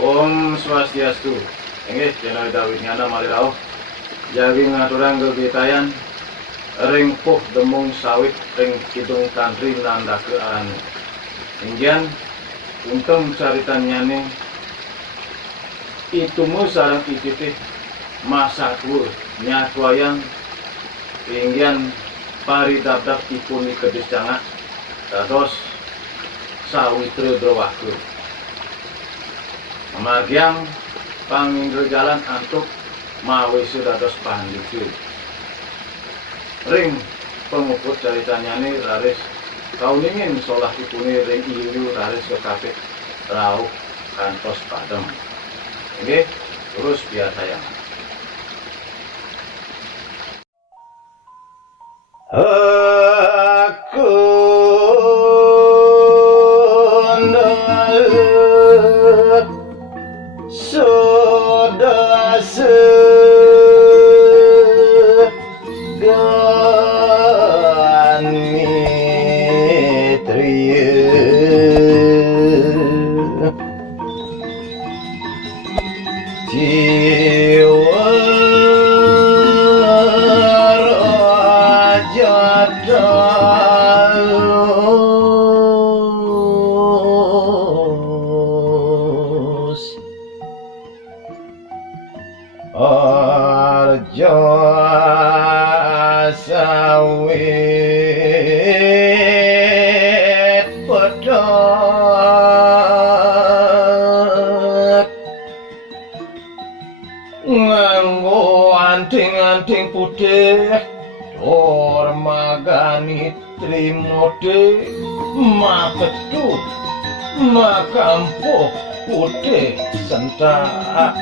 Om Swastiastu. Inggih channel Dawitnyana malih rawuh. Jagi ngaturang gegitayan ring Pupuh Demung Sawit ring Kidung Tantri Nandhaka Harana. Injian Untuk cerita nyane itumu sarang Si Titih masakur nyatwayang inggian paridabdak ipun kedis cangak dados sawitra drowaku magiang pangindra jalan antuk mawi dados Pandhita ring penguput ceritanya ini raris kauningin solah ipuni ring iyu raris kekapit rauh kantos padem. Ini terus biar sayang. Aku sudah jiwa raja dalus arja sawit pedot nganggo anting-anting putih dor magani trimode maketu makampuh putih sentak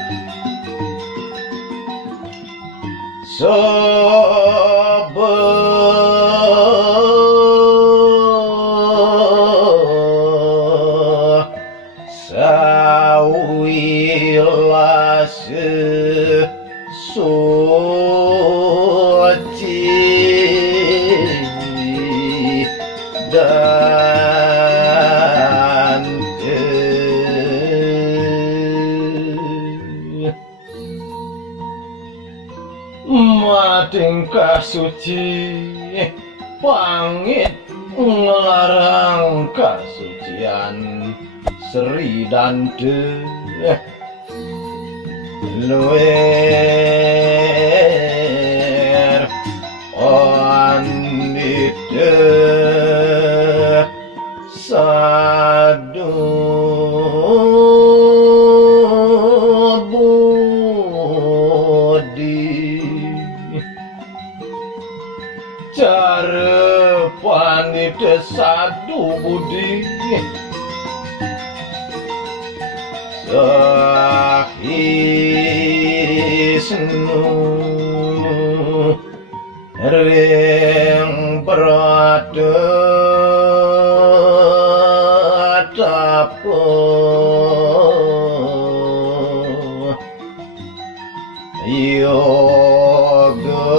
sawilas suci dan matingkah suci pangit ngelarang kasucian Sri dan luer Pandhita sadu budi cara Pandhita sadu budi Sahisnu ring prata tapa yoga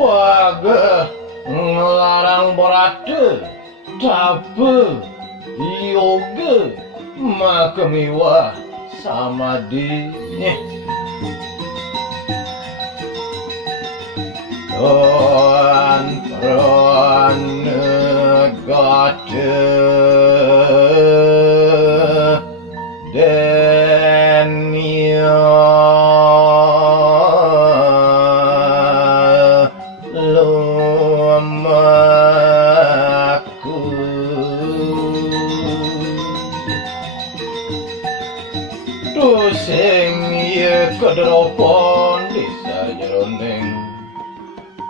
waga ngelarang berada tapi yoga makamiwa samadhi dan pranegata denya sing ye kedropon desa jeroning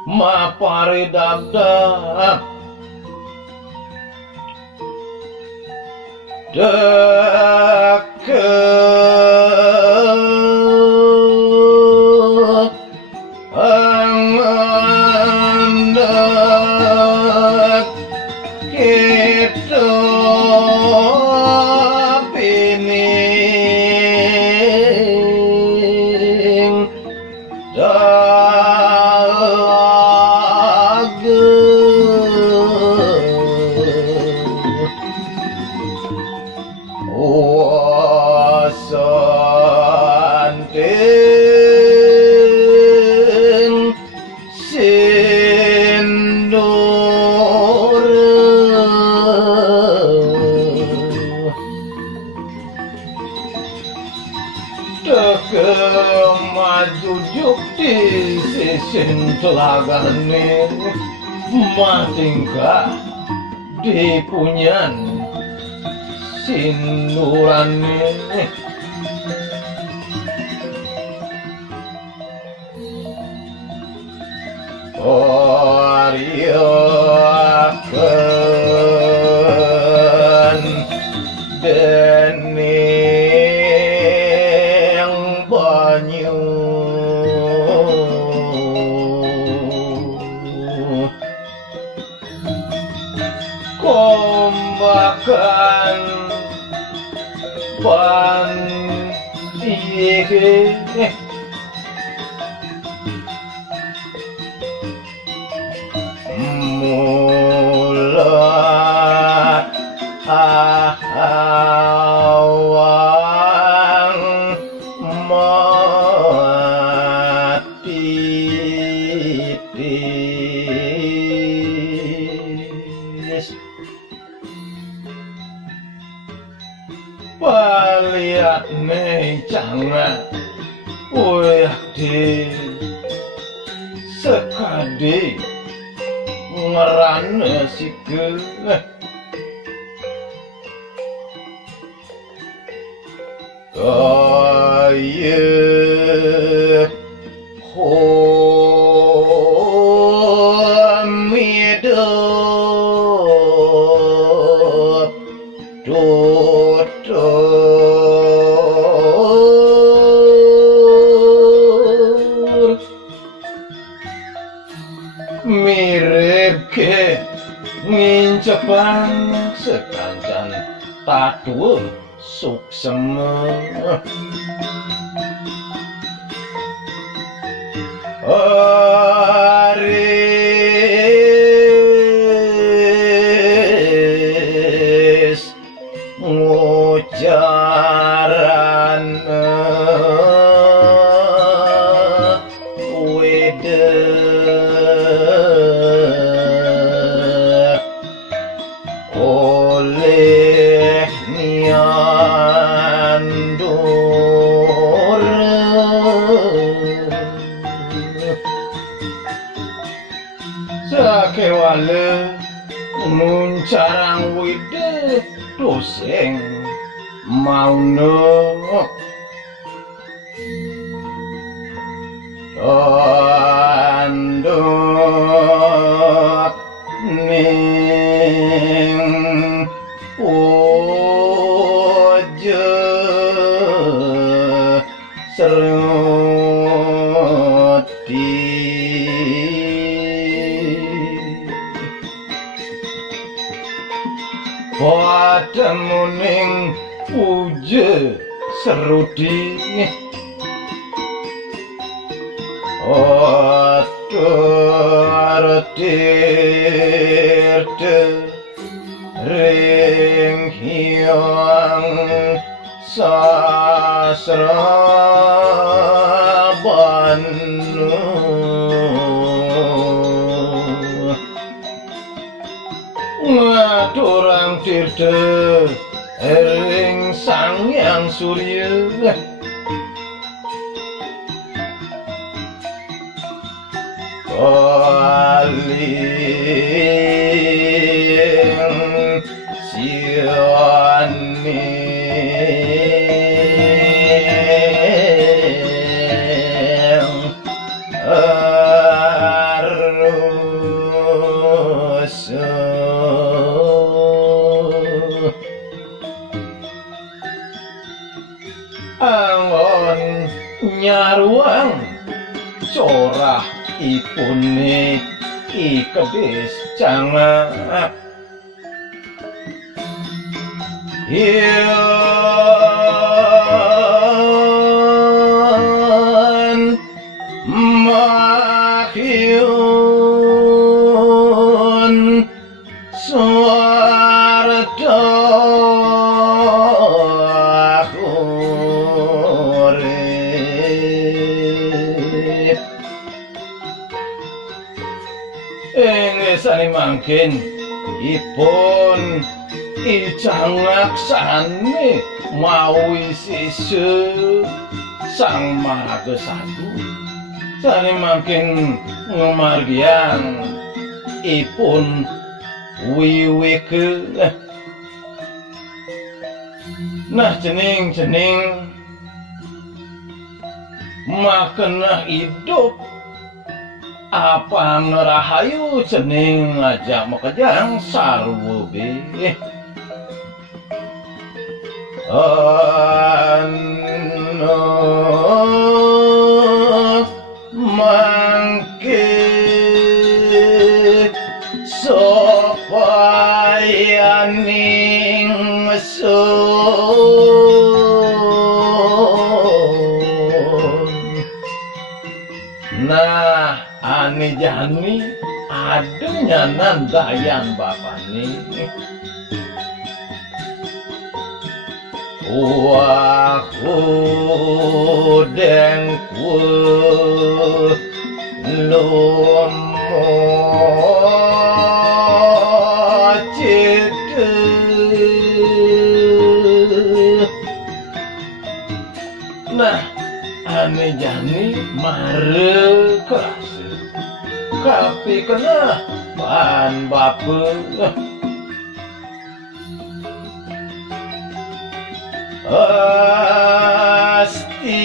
mapari dabdak deket angandak kita bini Majujuk di sisin telagane, matingkah di punyan sinurane. Oriakan dening banyu kombakan pandhita awang matitis paliane cangak wehdi sekadi ngerane sike kaya homidup tutur mirip ke ngincepan sekancan tatur suksema aris ngujaran wedek oleh niandur sakewale muncarang wedek doseng mauna anduk ning oje seroti pademuning uje serudi aturtirte ring hyang sasrabanu ngaturang tirte ring sang yang surya paling siane harus angon nyaruang corah ipune ikedes cangak yen mahyun swarda sani mangkin ipun icangak sane mawi sisu Sang Maha Satu sane mangking ngamargian ipun wiweka. Nah cening makena hidup apa ngerahayu cening ngajak makajang sarwa be mangke supaya ning nah ane jani adanya nandayan bapani waku dengku lumo cete nah ane jani mare kerasa kapi kena ban bapa asti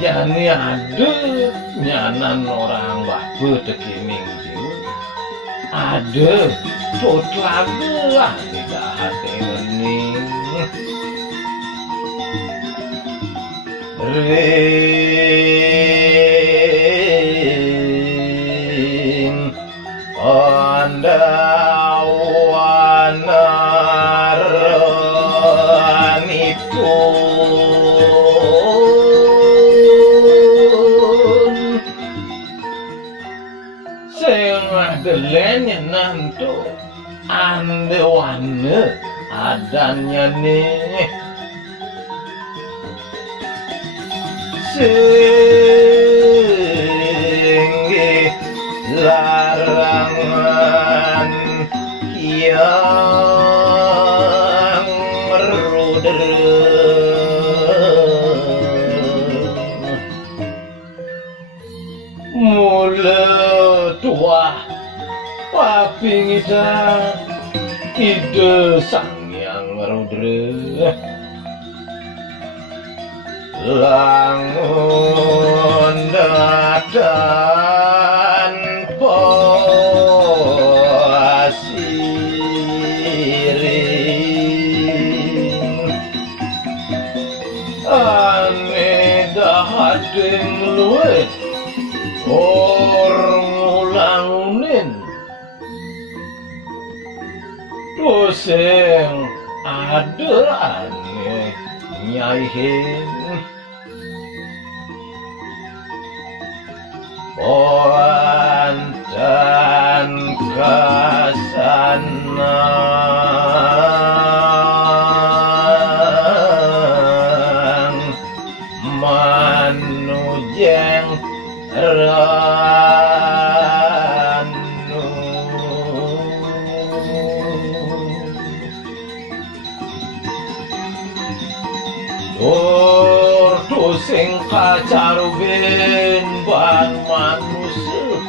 jani ada nyanan orang bapa tekiming jiu ada tot lagu lah tidak hati mening ring pandawan itu delenya nanto ande wane adanya nih singgi larangan yang meruder mula tua papingita ide sang yang rudra langun datan posiring ane dahating luwe ngulangunin doseng ada aneh nyaihin dan kasana manujeng sing kacarubin ban manusia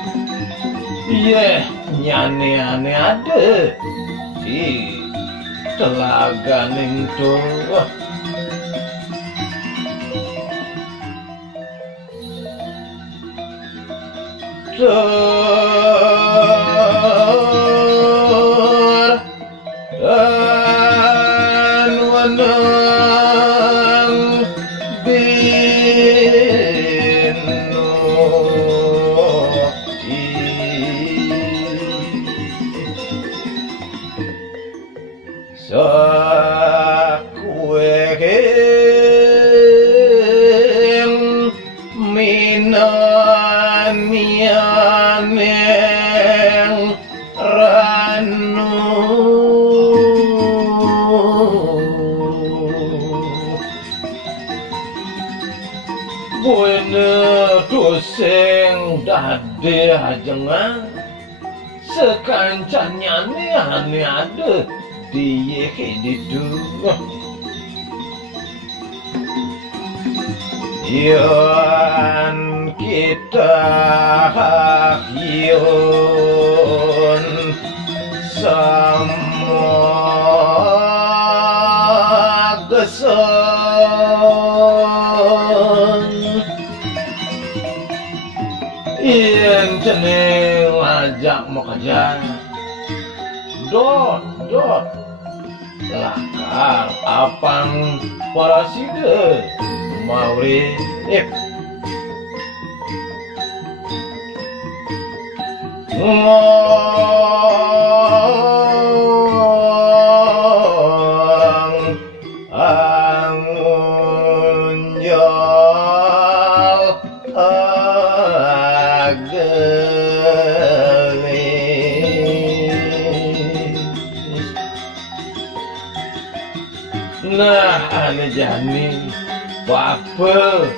iya nyane-ane ada di telaga ning tuh dan wenang ranu Buene tusing dade ajengan sekancan nyane ada diye hididu yan kita yun sama geson yen ceneng ajak makajan dot lakar apang paraside maurip ngong angunjol agelis nah ane jani Pupuh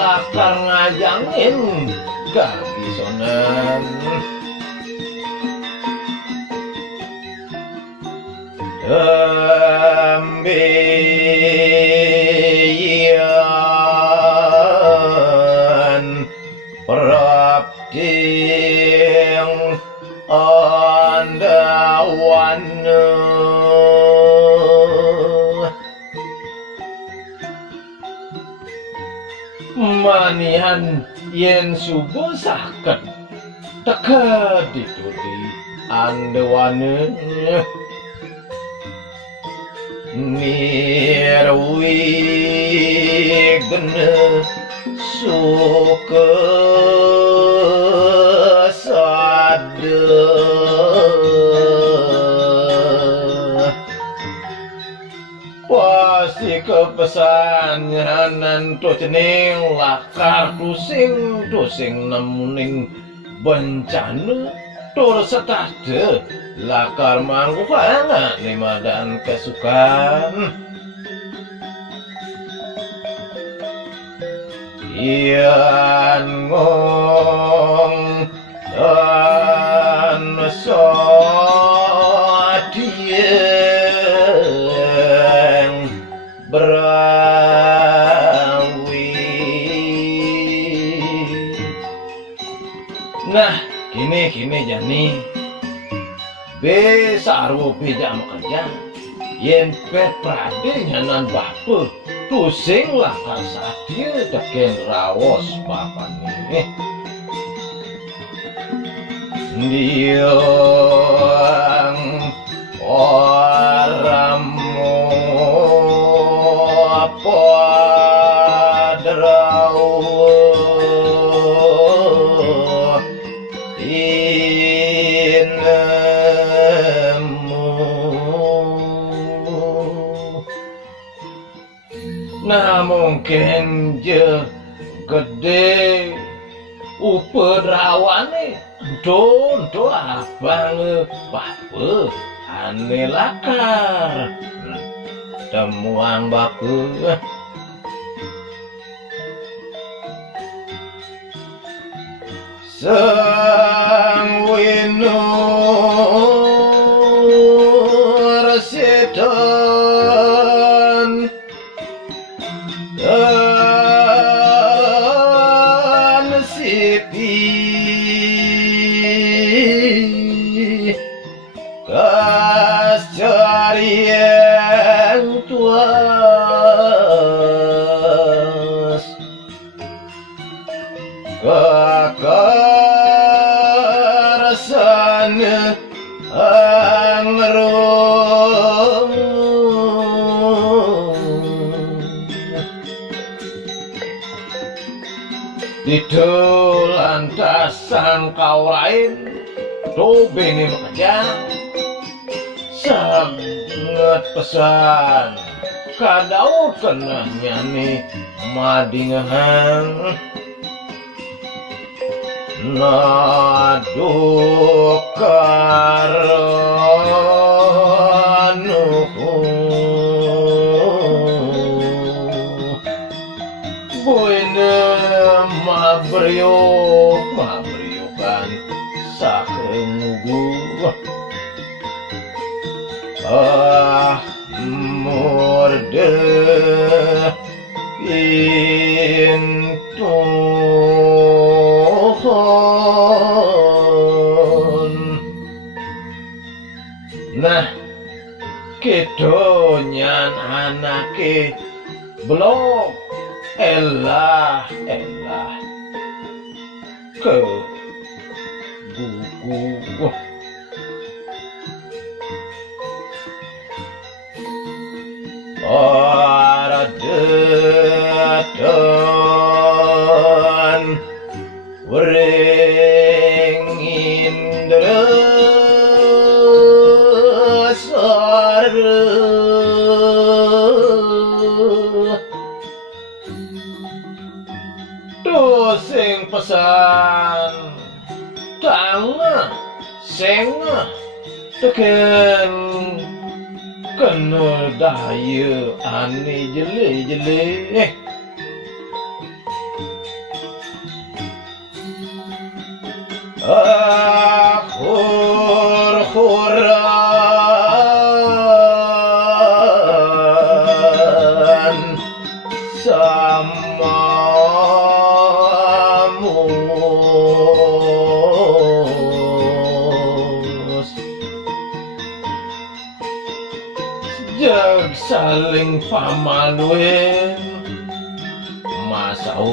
lakar ngajangin gak bisonan ambiyan prapting andawana manihan yen subuh sakit teka dituti andawana nirwigna suka sada pasti kepesanyanan tu cening lakar tusing nemuning bencana tur setada lakar manggupana lima dan kesukaan ian ngong dan sadieng berawi nah kini jani besar beda makerja yen pet prade nyanan Pupuh tusing lakar sadia deken rawos bapane diang oramu apa draw nah mungkin je gede uperawane don abang Pupuh ane lakar temuang bagus sang winur setan dan siti kas cari yang tuas kakarasan angrum itu lantasan kau lain tuh bini bekerja sangat pesan kadau kena nyanyi madingan nadu karanuhu buine maberiukan sakemugu murde intuhon. Nah, kedonyan anake blok elah ke gugu aradetan wering indra sare sing pesan tanah sing teken kena daya ane jele khur-khuran sama jag saling pamanuen masau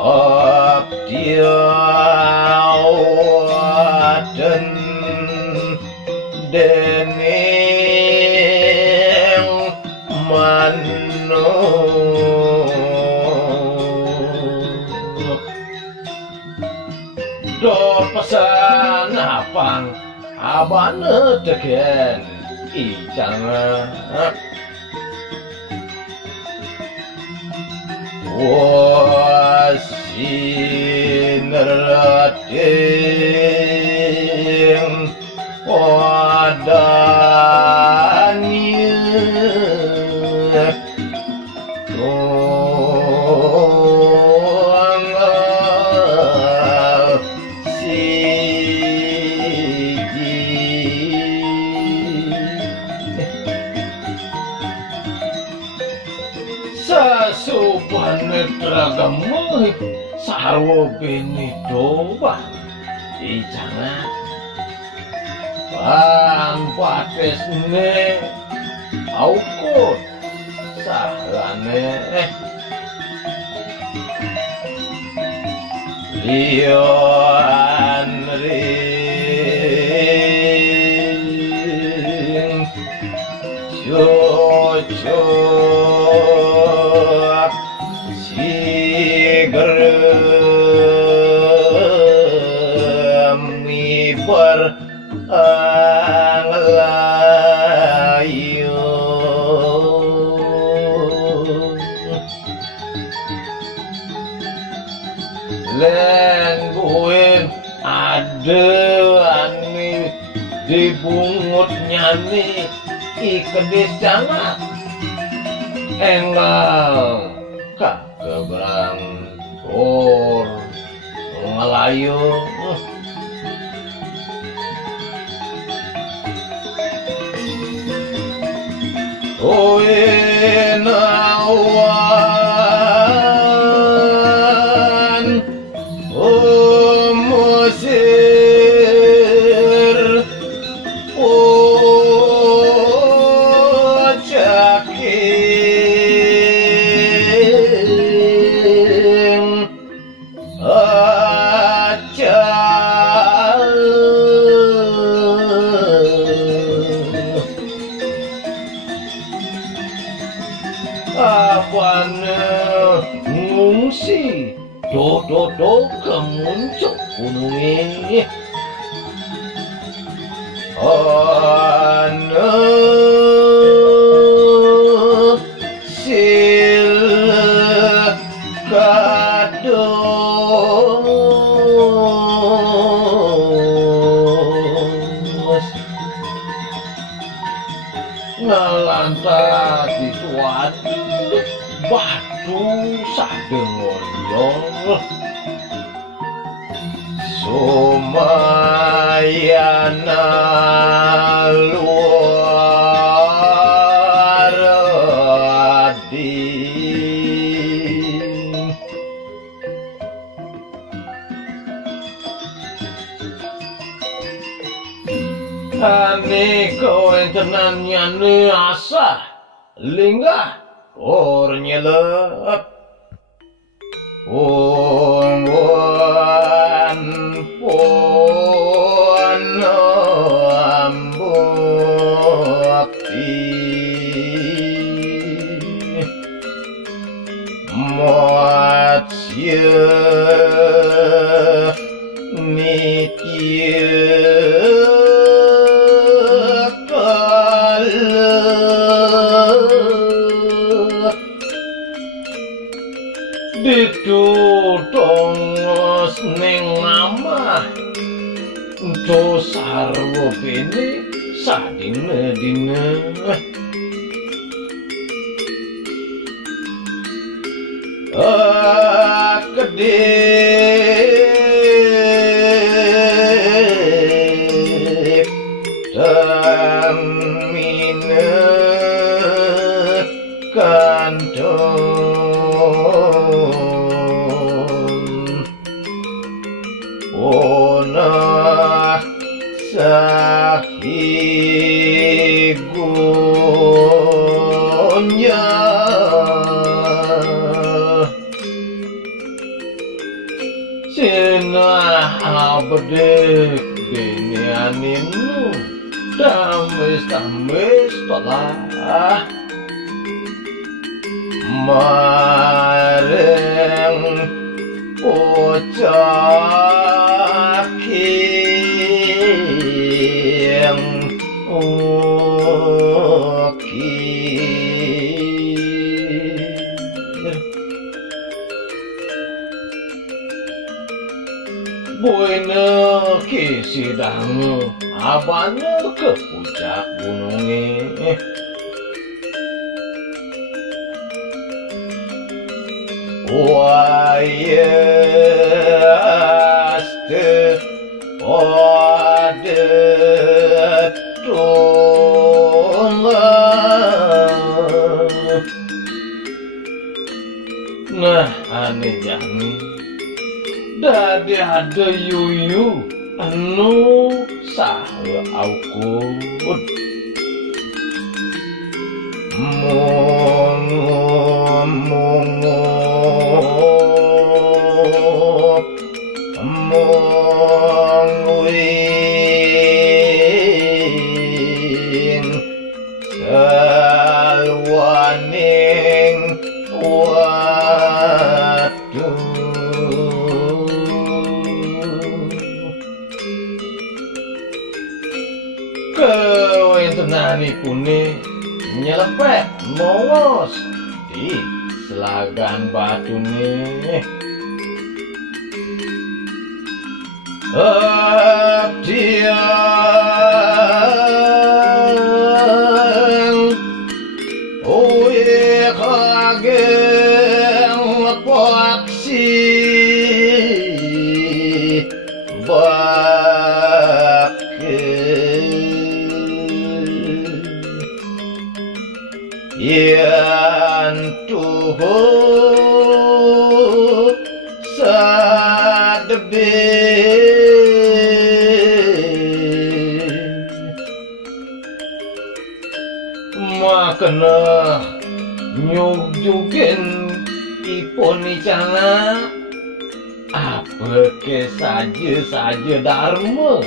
abdiawaden dening manu do pesan apang abane teken ijana wasinrating wadanya Ragamuh sarwa bini doba ijana bang patesne aukut sahlane lian ring cucu geremi beranglayu len buin ada ani dibungut nyani ikedis jangan enggal keberang ngelayu nawan musir caking ngungsi do kemuncul gunungnya ana sil kados ngelantah disuatu batu sadengolyo sumayana luar adi ane kowe tenan nyane asa linggah or nyelep wan pon ambokti moatsye nitye ditutong ning amah do sarwa bene sadina-dina kedip tamina kantong ona sakigunya senah abdek binianinu dames tolah mareng ocaking buena kisidang abana ke puncak gunungnya wayaste ode tunga nah ane jani dadi ada yuyu anu sahe aukud mongwin salwaning waduh kewentenanipune nyelepet mongos di selagan batune abdiang uye kageng paksi yan tuh sadebe makna nyugjugin iponi cangak apa ke saja dharma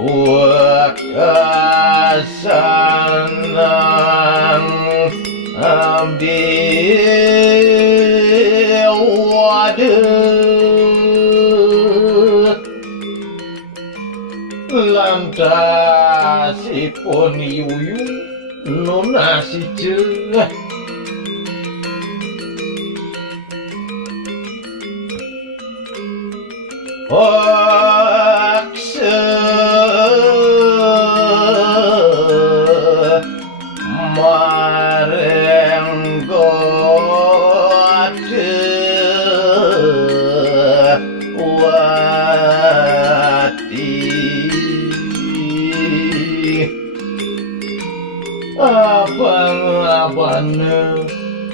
wakasanang abdi waduh lantasipun yuyu nunasi ceh paksa abang-abane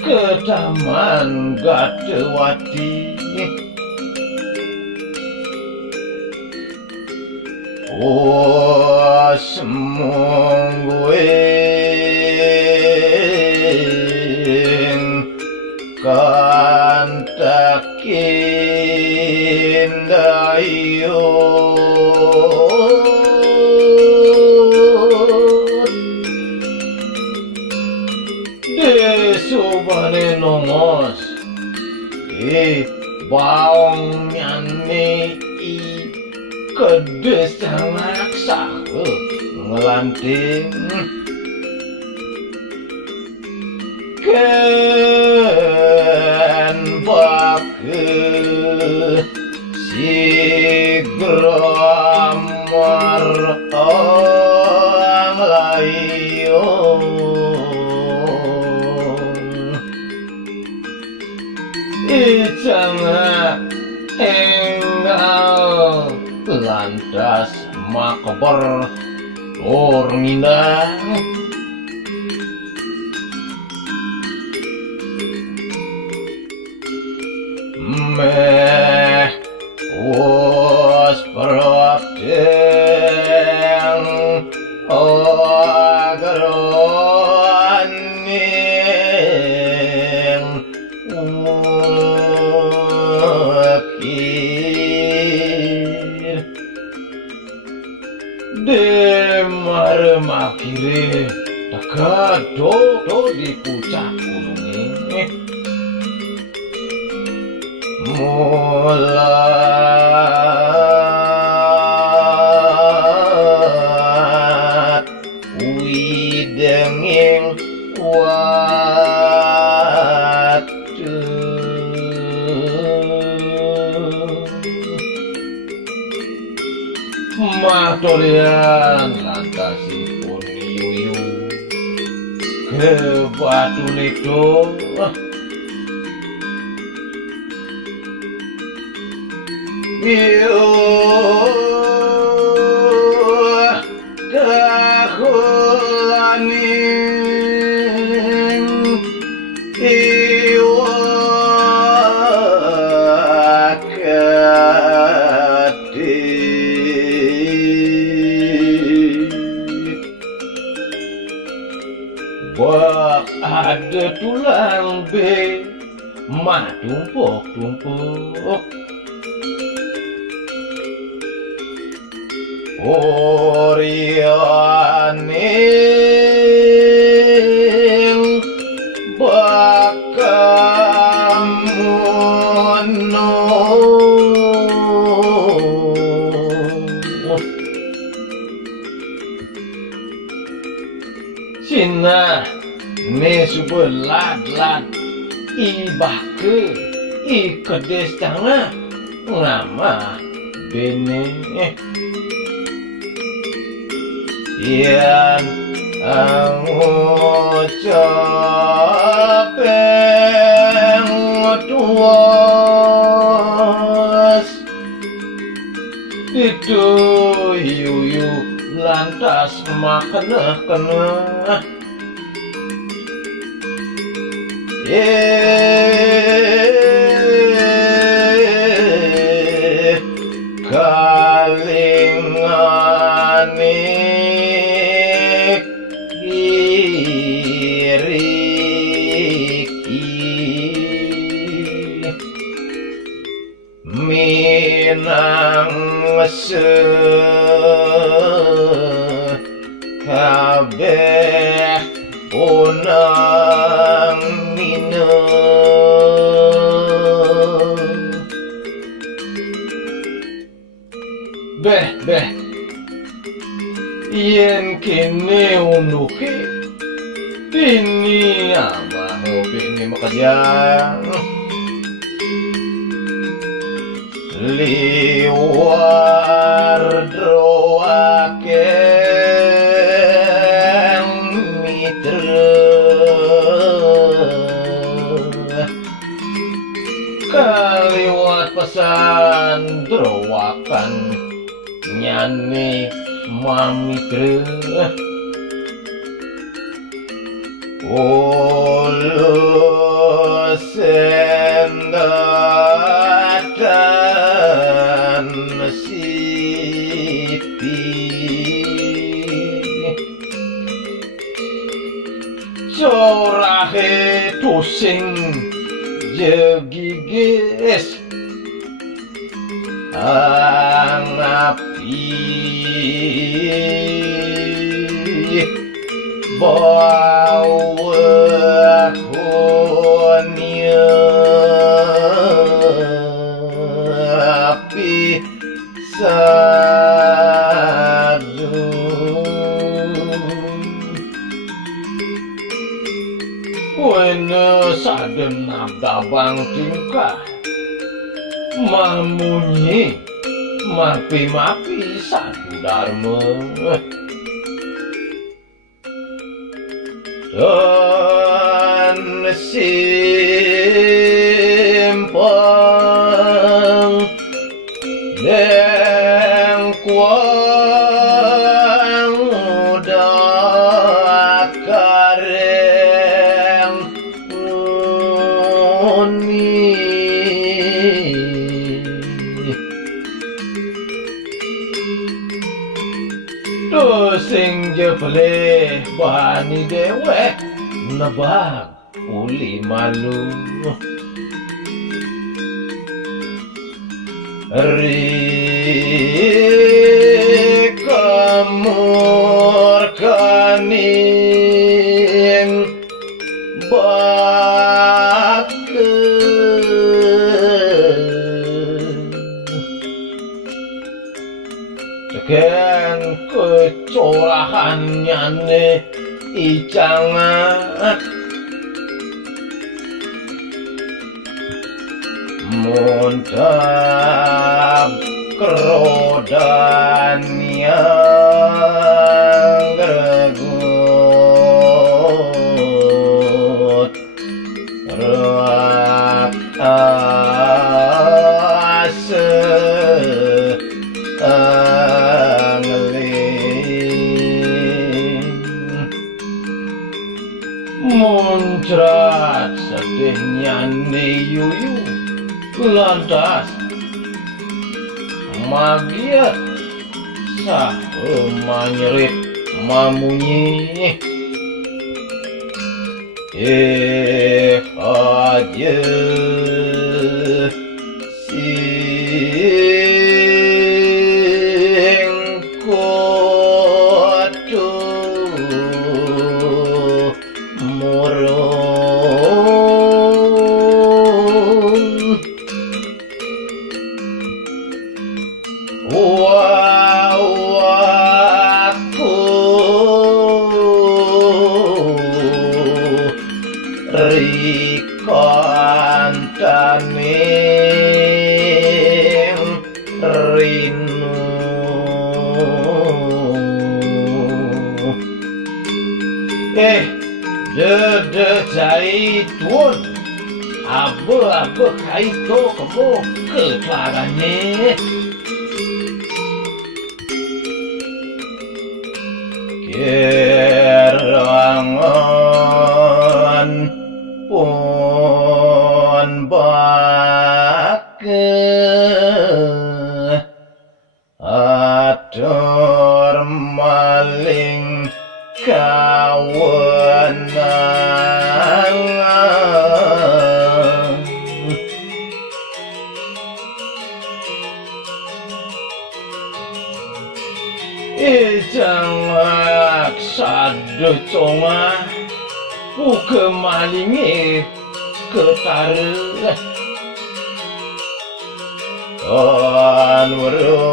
ke taman Gadewati. Oh semungguing kantakin dayo desubane nongos baong nyane kedes ngaksa ngelanting ken bake sigra amar layo icanga enggal lantas makber lor ngindang meh was prapteng agaroning wakil demar makire takado di puncak gunungnya mulat widenging watu matorian lantasipun yuyu ke batu ledo kahulaning iwakati bak ada tulang be mah tumpuk Orianing bakamono Cina ne subelat-lat ibake ikedes tangah ngama bene yan ngucapeng tuas itu yuyu lantas makena-kena kalingane kiriki minang kabeh unang beh yen kene unuke ini ama hobi ini makajang liwar droake mitra kaliwat pesan drowakan nyane mamitra Ulu sendatan Siti corahe tusing jegigis angapi bahwa punya api sadu wena saden abdabang tingkah mamunyi mapi-mapi sadu dharma dan simpang dan kuang udah kareng uni dosing jeble bani dewe nebak uli malu kamur kaning bake tekan kecorahannya ne icangat muntah kerodan yang gregut ruat ase angling muncrat sedihnya yuyu lantas magiat sah manyerit mamunyi aja sing kuatu murung wawaku rikantaning rinu dede jaitun abe-abe kaito kamu keklarannya kerangan pun bake atur maling kawenangan ijangak sadu conga ku kemalingi ketare anwaro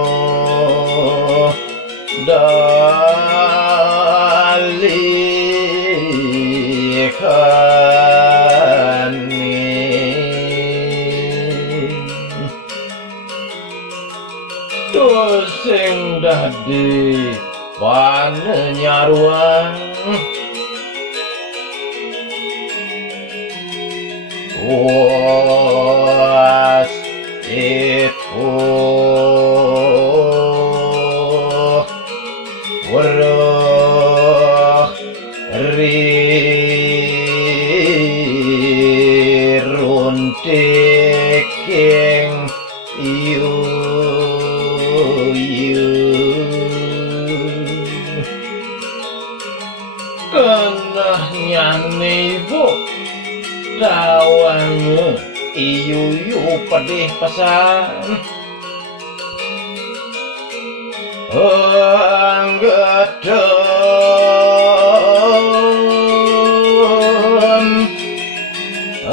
dalikani dosing dadi panenyaruan was itu weruh ri Kenah nyane ibu dawang iyu pedih pesan anggedem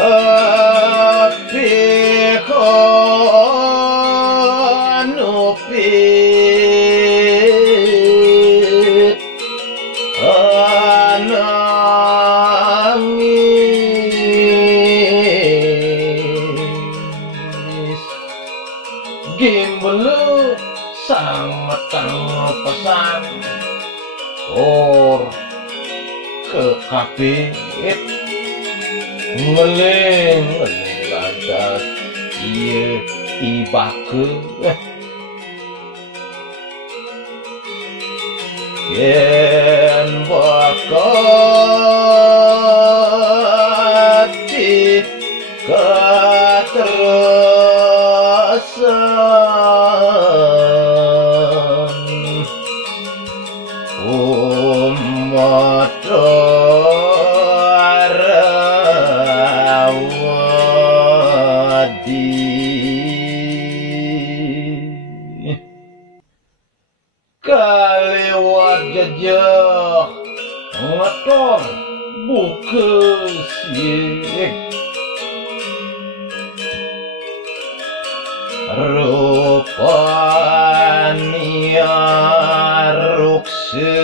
api konupit anangis gimbelu sangetang pesan or kekapit ngeling lantas ieu ibake yen bakati katerusan umat rawadi kalewat jejak ngotor bukesik rupanya rukse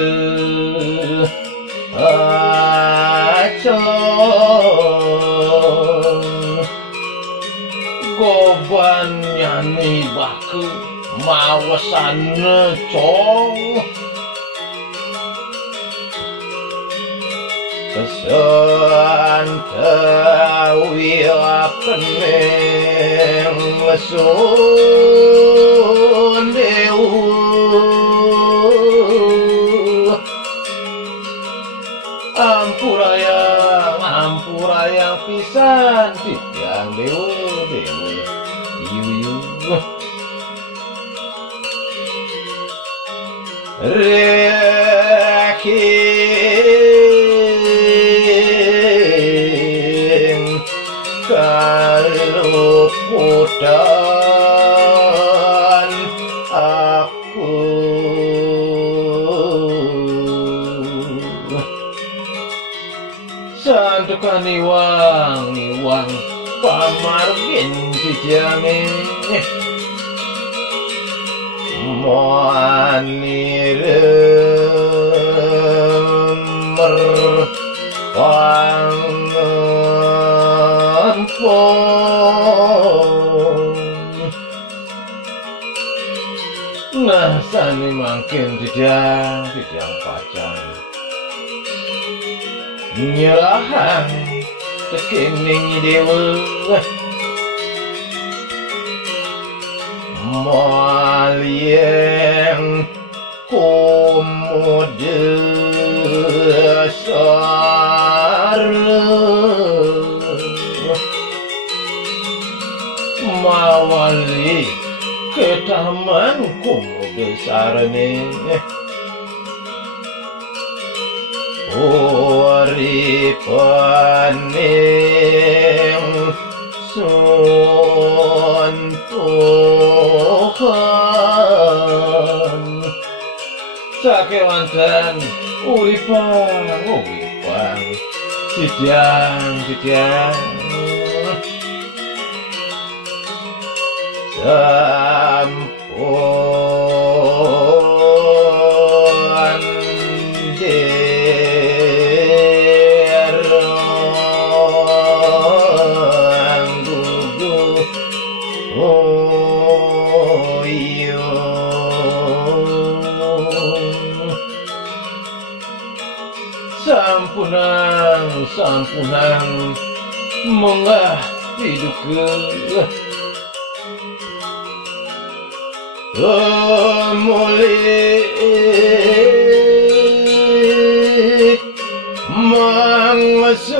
acong goban nyani baku mawasan cong pesan tawi apeneng sun dewu ampurayang pisan titiang dewu iyu reking kaluputan aku santukan iwang pamargin tijame moaniremer pangampong ngasani makin tidang pacan nyerahan kekening dewa malien komode sar mawali ke taman komode sarne ori paning suntuhan sakewanten uripan tijang sampun derang gugu iyo sampunan menggah hidup mulik mangsuh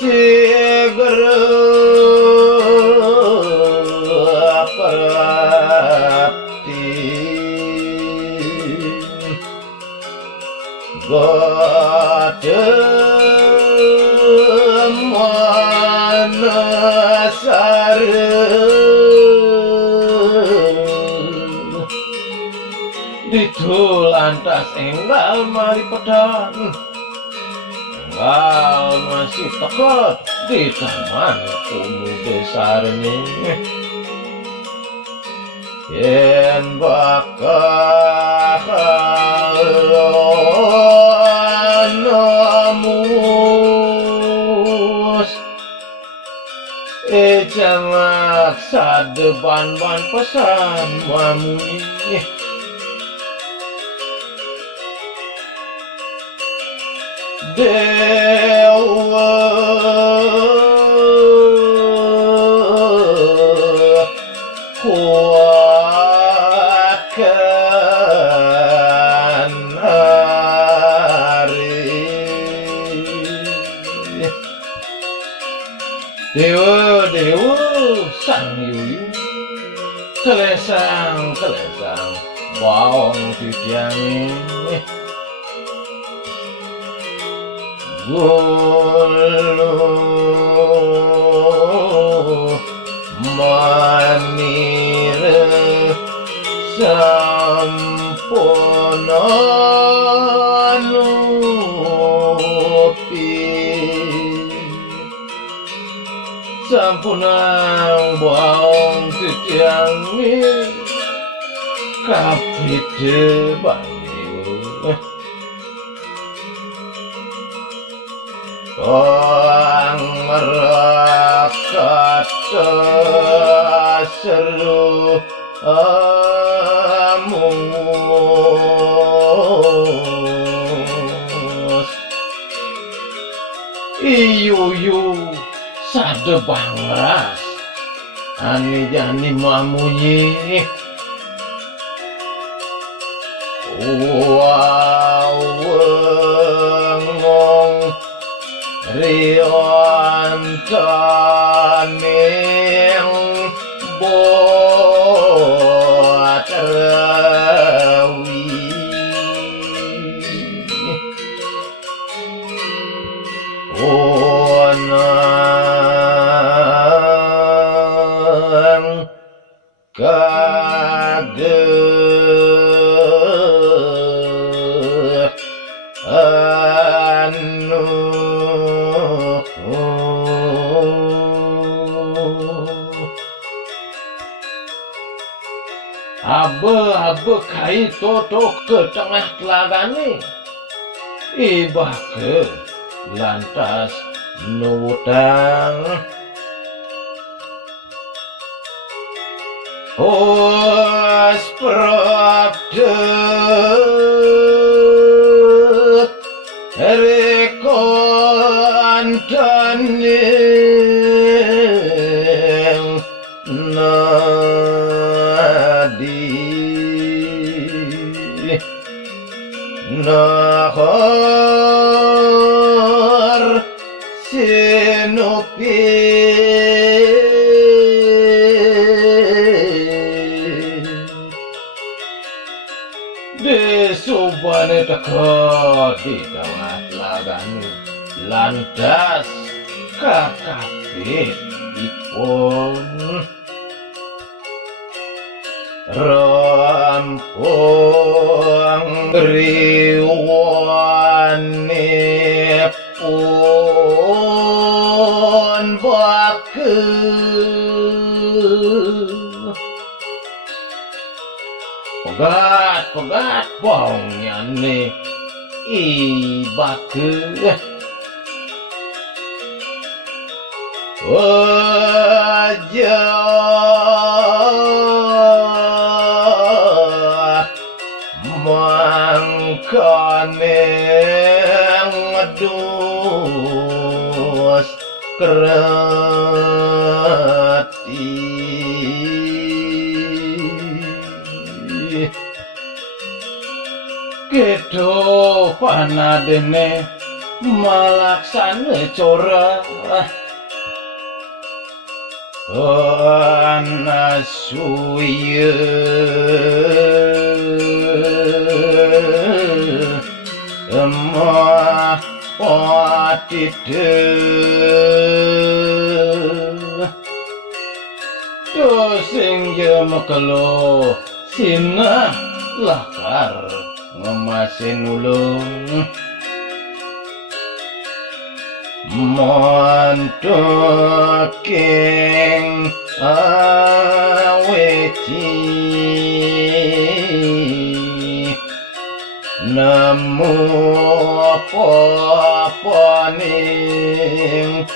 segera prapti Bagaimana sareng ditulantas enggal mari pedang enggal masih tekad di taman pemuda sarengnya yen bakal namus jangan sadeban-ban pesan mamuni dewa kuatkan hari dewa sang yuyu kelesang bawang titiangi gulu manire sampuna nupi sampunang bawang titiangi kapite banyu Pangerakat seru amus Iyuyu sadebang ras Ani jani mamunyi Wawengong Riontaning buat rawi Onang kageh anu Abe kai toto ke tengah telagane ibah ke lantas nutang os prabdet rekon taning nahar sinupi desubane teka di tengah telagane lantas kakabeh ipun rampung riwane pun bake pegat bongnyane ibake wajah mangkane ngedus kerati kedo panadene malaksane cora anasuye tideh to sing mekelo sinah lakar ngemasin ulung montoking aweti nemu apa-apa ning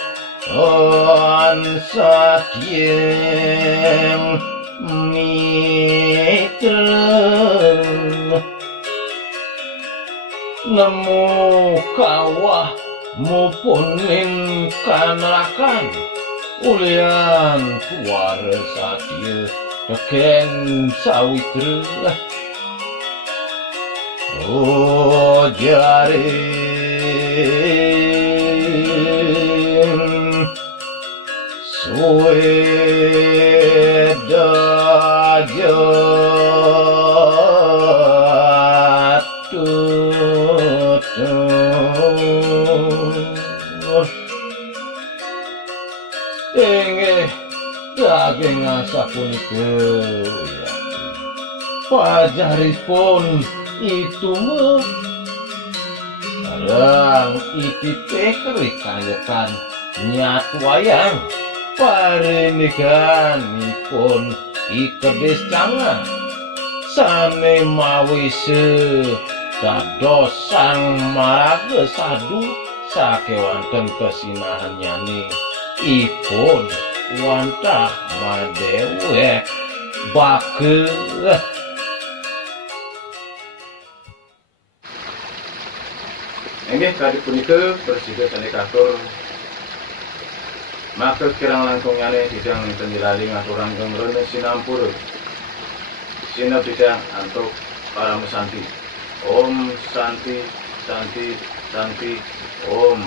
on sadyeng mitra nemu kawah maupun ing kanarakan ulian tuwara sadya tegen sawitra oh jaring suwe daging sapunika pajaripun itu barang itite kerikayekan nyat wayang pariniganipun ikedes cangak sane mawi dados sang maraga sadu sakewanten kesinahanyane ipun wantah madewek Bagus. Inggih kali punika persida sanekatur maka kirang langkungane bidang penjilali ngaturan gemrene sinampur sina bidang antuk para mesanti Om Santi Santi Santi Om.